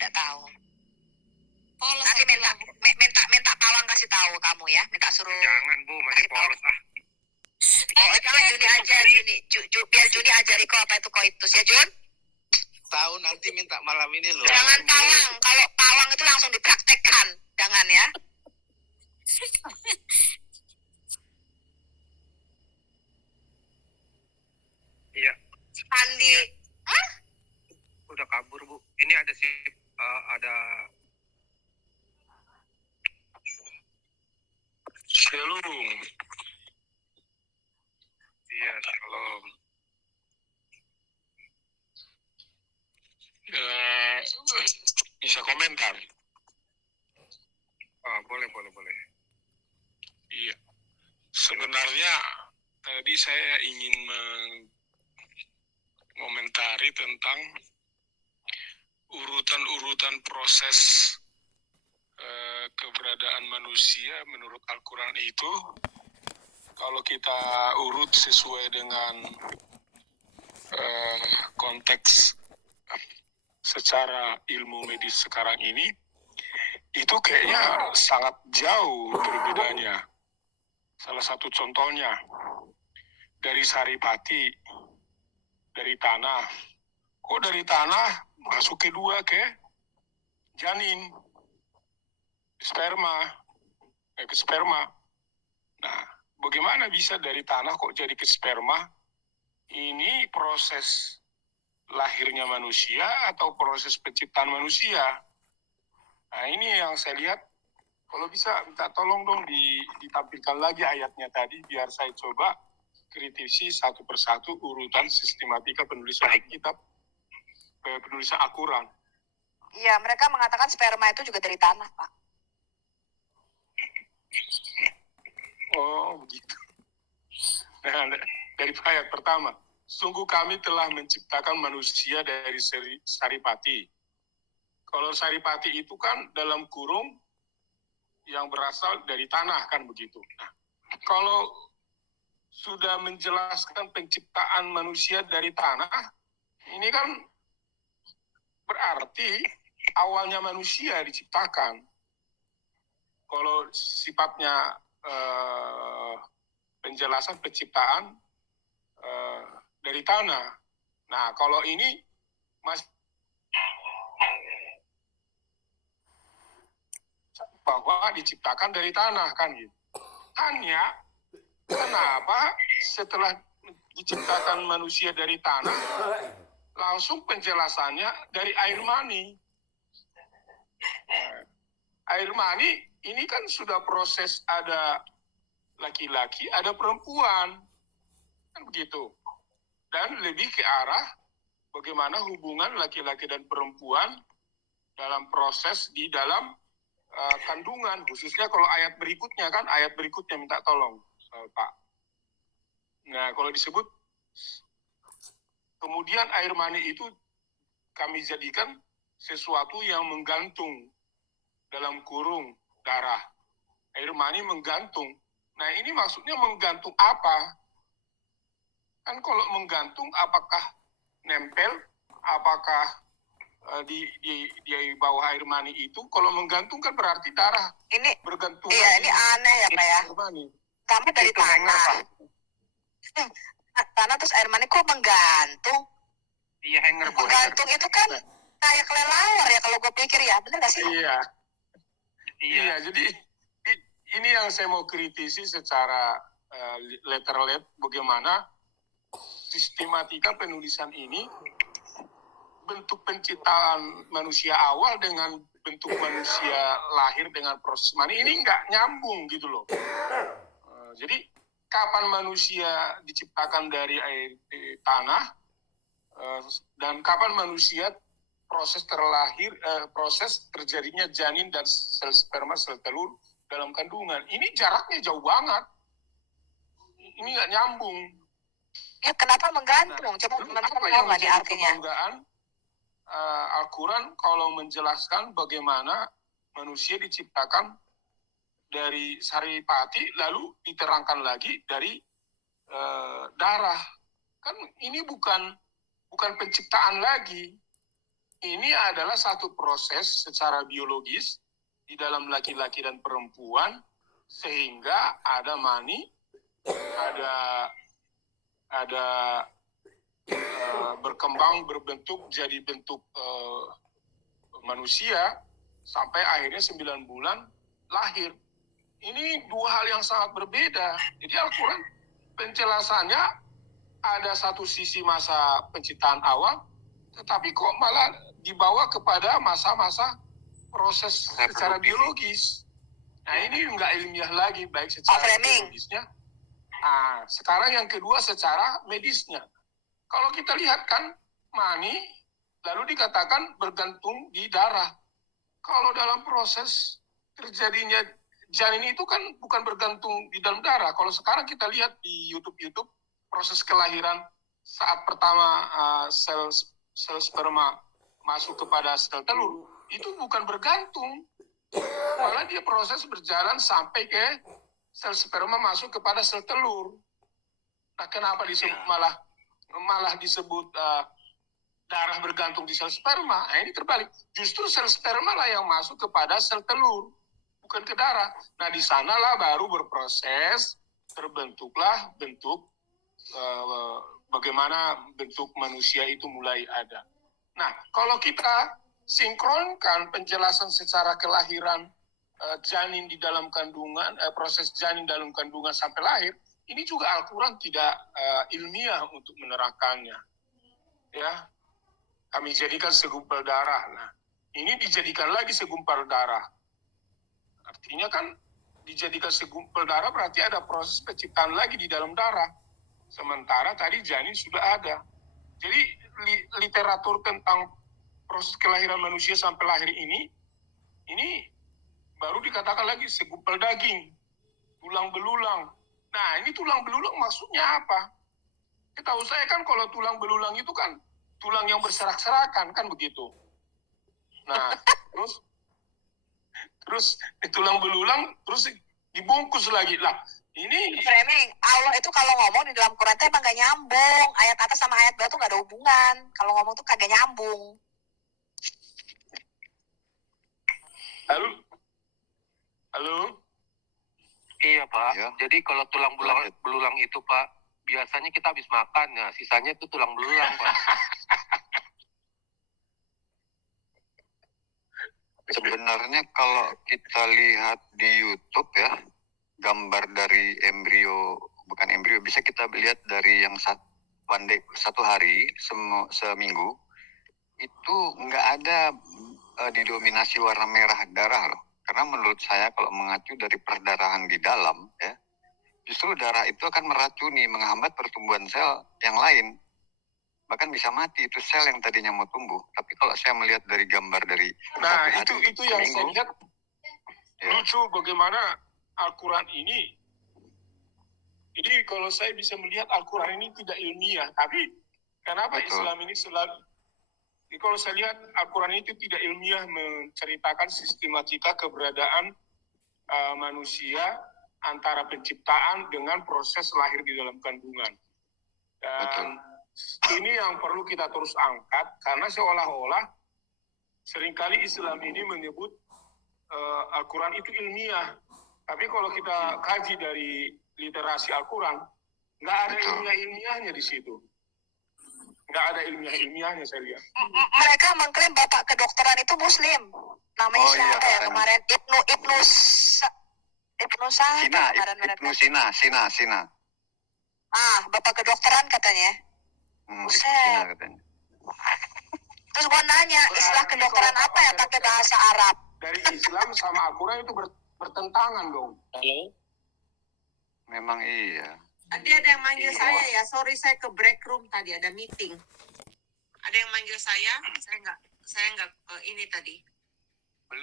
enggak tahu. Polos Nanti minta Pawang kasih tahu kamu ya, minta suruh. Jangan Bu, masih polos ah. Oh, jangan Juni aja, biar Juni ajari kau apa itu koitus ya Jun. Tahu nanti minta malam ini loh. Jangan Pawang, kalau Pawang itu langsung dipraktekkan, jangan ya. Iya. Andi, Iya. hah? Udah kabur Bu. Ini ada ada. Shalom. Iya, shalom. Bisa komentar? Boleh. Iya. Sebenarnya tadi saya ingin mengomentari tentang urutan proses keberadaan manusia menurut Al-Quran itu. Kalau kita urut sesuai dengan konteks secara ilmu medis sekarang ini, itu kayaknya sangat jauh perbedaannya. Salah satu contohnya, dari saripati, dari tanah. Kok dari tanah masuk kedua ke janin, ke sperma. Nah, bagaimana bisa dari tanah kok jadi ke sperma? Ini proses lahirnya manusia atau proses penciptaan manusia? Nah, ini yang saya lihat. Kalau bisa minta tolong dong ditampilkan lagi ayatnya tadi, biar saya coba kritisi satu persatu urutan sistematika penulisan kitab, penulisan Al-Quran. Iya, mereka mengatakan sperma itu juga dari tanah, Pak. Oh, begitu. Nah, dari ayat pertama, sungguh kami telah menciptakan manusia dari saripati. Kalau saripati itu kan dalam kurung yang berasal dari tanah, kan begitu. Nah, kalau sudah menjelaskan penciptaan manusia dari tanah, ini kan berarti awalnya manusia diciptakan. Kalau sifatnya penjelasan penciptaan dari tanah. Nah, kalau ini bahwa diciptakan dari tanah, kan gitu. Hanya kenapa setelah diciptakan manusia dari tanah, langsung penjelasannya dari air mani. Air mani ini kan sudah proses, ada laki-laki, ada perempuan, kan begitu. Dan lebih ke arah bagaimana hubungan laki-laki dan perempuan dalam proses di dalam kandungan, khususnya kalau ayat berikutnya minta tolong Pak. Nah, kalau disebut kemudian air mani itu kami jadikan sesuatu yang menggantung dalam kurung darah. Air mani menggantung. Nah, ini maksudnya menggantung apa? Kan kalau menggantung apakah nempel, apakah di bawah air mani itu? Kalau menggantung kan berarti darah ini bergantung. Iya, ini aneh ya Pak ya. Kamu dari itu tanah. Tanah terus air mani kok menggantung? Iya, hanger. Menggantung itu kan kayak kelelawar ya kalau gue pikir ya, bener gak sih? Iya, jadi ini yang saya mau kritisi secara letter-let, bagaimana sistematika penulisan ini, bentuk penciptaan manusia awal dengan bentuk manusia lahir dengan proses mani ini nggak nyambung gitu loh. Jadi kapan manusia diciptakan dari air tanah dan kapan manusia proses terjadinya janin dan sel sperma, sel telur dalam kandungan. Ini jaraknya jauh banget. Ini nggak nyambung. Ya kenapa menggantung? Coba teman-teman tahu nggak nih artinya? Al-Quran kalau menjelaskan bagaimana manusia diciptakan dari saripati, lalu diterangkan lagi dari darah. Kan ini bukan penciptaan lagi. ini adalah satu proses secara biologis di dalam laki-laki dan perempuan, sehingga ada mani, ada berkembang berbentuk jadi bentuk manusia sampai akhirnya 9 bulan lahir. Ini dua hal yang sangat berbeda. Jadi Al-Quran penjelasannya ada satu sisi masa penciptaan awal, tetapi kok malah dibawa kepada masa-masa proses secara biologis. Nah ini nggak ilmiah lagi, baik secara biologisnya. Nah, sekarang yang kedua secara medisnya. Kalau kita lihat kan mani, lalu dikatakan bergantung di darah. Kalau dalam proses terjadinya janin itu kan bukan bergantung di dalam darah. Kalau sekarang kita lihat di YouTube proses kelahiran saat pertama sel sperma masuk kepada sel telur itu bukan bergantung, malah dia proses berjalan sampai ke sel sperma masuk kepada sel telur. Nah, kenapa disebut malah disebut darah bergantung di sel sperma? Nah, ini terbalik. Justru sel sperma lah yang masuk kepada sel telur, bukan ke darah. Nah, di sanalah baru berproses, terbentuklah bentuk bagaimana bentuk manusia itu mulai ada. Nah, kalau kita sinkronkan penjelasan secara kelahiran janin di dalam kandungan, proses janin dalam kandungan sampai lahir, ini juga Al-Quran tidak ilmiah untuk menerangkannya. Ya, kami jadikan segumpal darah. Nah, ini dijadikan lagi segumpal darah. Artinya kan dijadikan segumpal darah berarti ada proses penciptaan lagi di dalam darah. Sementara tadi janin sudah ada. Jadi literatur tentang proses kelahiran manusia sampai lahir ini baru dikatakan lagi segumpal daging, tulang belulang. Nah, ini tulang belulang maksudnya apa? Setahu saya kan kalau tulang belulang itu kan tulang yang berserak-serakan, kan begitu. Nah, terus di tulang belulang terus dibungkus lagi. Lah, ini framing Allah itu kalau ngomong di dalam Quran itu emang gak nyambung. Ayat atas sama ayat bawah tuh gak ada hubungan. Kalau ngomong tuh kagak nyambung. Halo? Iya Pak. Ya. Jadi kalau tulang belulang itu Pak, biasanya kita habis makan, ya sisanya itu tulang belulang Pak. Sebenarnya kalau kita lihat di YouTube ya, gambar dari bukan embrio, bisa kita lihat dari yang satu hari, seminggu, itu nggak ada didominasi warna merah darah loh. Karena menurut saya kalau mengacu dari perdarahan di dalam, ya, justru darah itu akan meracuni, menghambat pertumbuhan sel yang lain. Bahkan bisa mati itu sel yang tadinya mau tumbuh. Tapi kalau saya melihat dari gambar dari itu yang saya lihat lucu bagaimana Al-Quran ini kalau saya bisa melihat Al-Quran ini tidak ilmiah, tapi kenapa Islam ini selalu, kalau saya lihat Al-Quran itu tidak ilmiah menceritakan sistematika keberadaan manusia antara penciptaan dengan proses lahir di dalam kandungan. Dan ini yang perlu kita terus angkat, karena seolah-olah seringkali Islam ini menyebut Al-Quran itu ilmiah. Tapi kalau kita kaji dari literasi Al-Quran, nggak ada ilmiah-ilmiahnya di situ. Nggak ada ilmiah-ilmiahnya saya lihat. Mereka mengklaim bapak kedokteran itu Muslim. Namanya siapa ya kemarin? Ibnu Sina. Bapak kedokteran katanya. Buset. Terus gua nanya, istilah kedokteran apa ya pakai bahasa Arab? Dari Islam sama Al-Quran itu bertentangan dong. Memang iya. Tadi ada yang manggil saya ya, sorry saya ke break room tadi ada meeting. Ada yang manggil saya nggak ini tadi. Belum